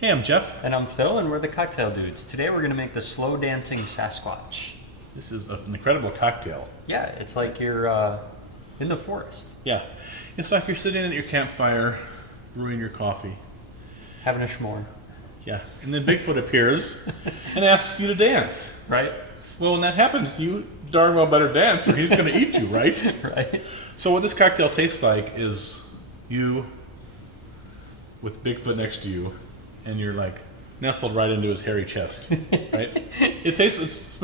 Hey, I'm Jeff. And I'm Phil, and we're the Cocktail Dudes. Today we're going to make the slow dancing Sasquatch. This is an incredible cocktail. Yeah, it's like you're in the forest. Yeah, it's like you're sitting at your campfire, brewing your coffee. Having a s'more. Yeah, and then Bigfoot appears and asks you to dance. Right? Well, when that happens, you darn well better dance or he's going to eat you, right? Right. So what this cocktail tastes like is you with Bigfoot next to you, and you're like nestled right into his hairy chest, right? It tastes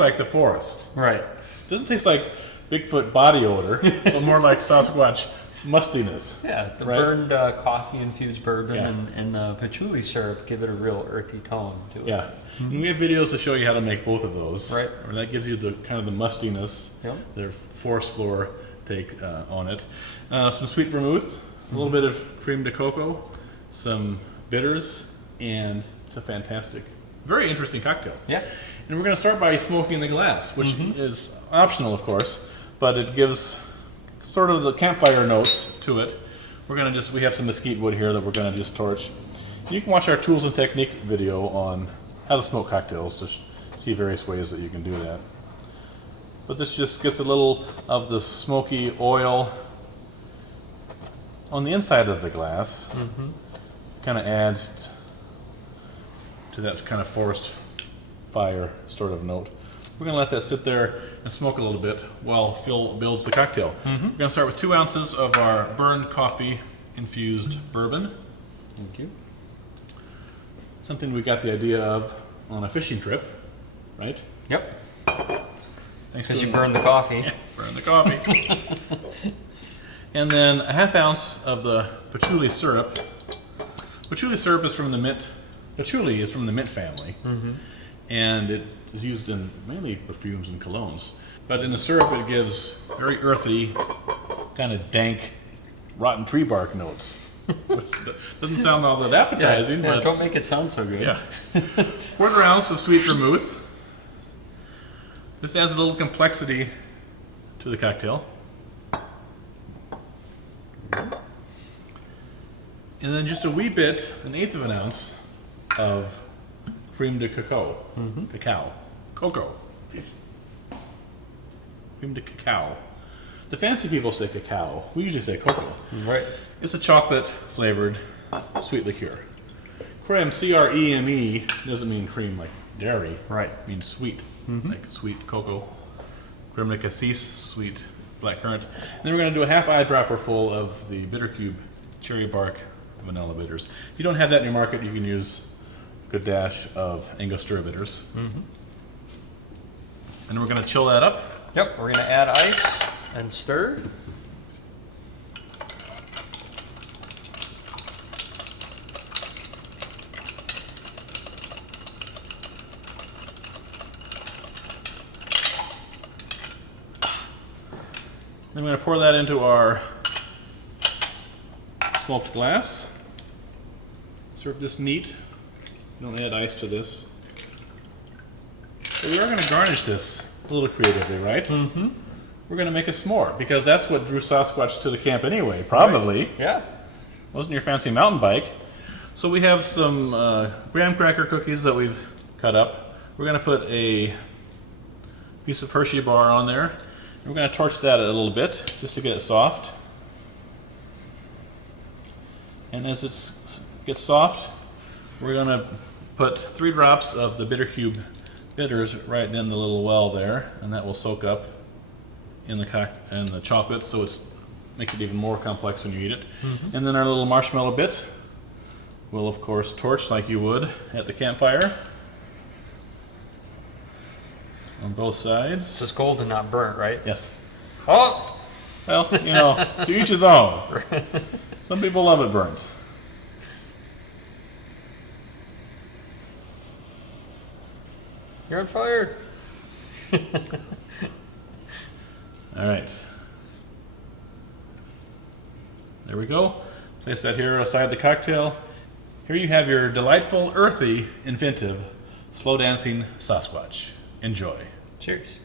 like the forest. Right. It doesn't taste like Bigfoot body odor, but more like Sasquatch mustiness. Yeah, the right? burned coffee-infused bourbon Yeah. and the patchouli syrup give it a real earthy tone to it. Yeah. And we have videos to show you how to make both of those. Right. And that gives you the kind of the mustiness, Yep. the forest floor take on it. Some sweet vermouth, a little bit of crème de cocoa, some bitters, and it's a fantastic, very interesting cocktail. Yeah. And we're going to start by smoking the glass, which is optional, of course, but it gives sort of the campfire notes to it. We have some mesquite wood here that we're going to just torch. You can watch our tools and technique video on how to smoke cocktails to see various ways that you can do that. But this just gets a little of the smoky oil on the inside of the glass. Kind of adds to that kind of forest fire sort of note. We're going to let that sit there and smoke a little bit while Phil builds the cocktail. We're going to start with 2 ounces of our burned coffee infused bourbon. Thank you. Something we got the idea of on a fishing trip, right? Yep. Thanks Because to you burned the coffee. Yeah, burn the coffee. And then a 1/2 ounce of the patchouli syrup. Patchouli syrup is from the mint. Patchouli is from the mint family, and it is used in mainly perfumes and colognes. But in the syrup, it gives very earthy, kind of dank, rotten tree bark notes. Which doesn't sound all that appetizing, Yeah, but don't make it sound so good. yeah. 1/4 ounce of sweet vermouth. This adds a little complexity to the cocktail. And then just a wee bit, 1/8 of an ounce of crème de cacao. Cacao. Cocoa. Jeez. Crème de cacao. The fancy people say cacao. We usually say cocoa. Right. It's a chocolate flavored sweet liqueur. Crème, C-R-E-M-E, doesn't mean cream like dairy. Right. It means sweet, like sweet cocoa. Crème de cassis, sweet blackcurrant. And then we're going to do a 1/2 eyedropper full of the bitter cube cherry bark vanilla bitters. If you don't have that in your market, you can use a good dash of Angostura bitters. And we're going to chill that up. Yep, we're going to add ice and stir. Then we're going to pour that into our smoked glass. Serve this neat. Don't add ice to this. But we are going to garnish this a little creatively, right? We're going to make a s'more, because that's what drew Sasquatch to the camp anyway, probably. Right. Yeah. Wasn't your fancy mountain bike. So we have some graham cracker cookies that we've cut up. We're going to put a piece of Hershey bar on there. We're going to torch that a little bit just to get it soft. And as it gets soft, we're going to put 3 drops of the bitter cube bitters right in the little well there, and that will soak up in the chocolate, so it makes it even more complex when you eat it. And then our little marshmallow bit will, of course, torch like you would at the campfire on both sides. It's just golden, not burnt, right? Yes. Oh! Well, you know, to each his own. Some people love it burnt. You're on fire! All right. There we go. Place that here aside the cocktail. Here you have your delightful, earthy, inventive, slow dancing Sasquatch. Enjoy. Cheers.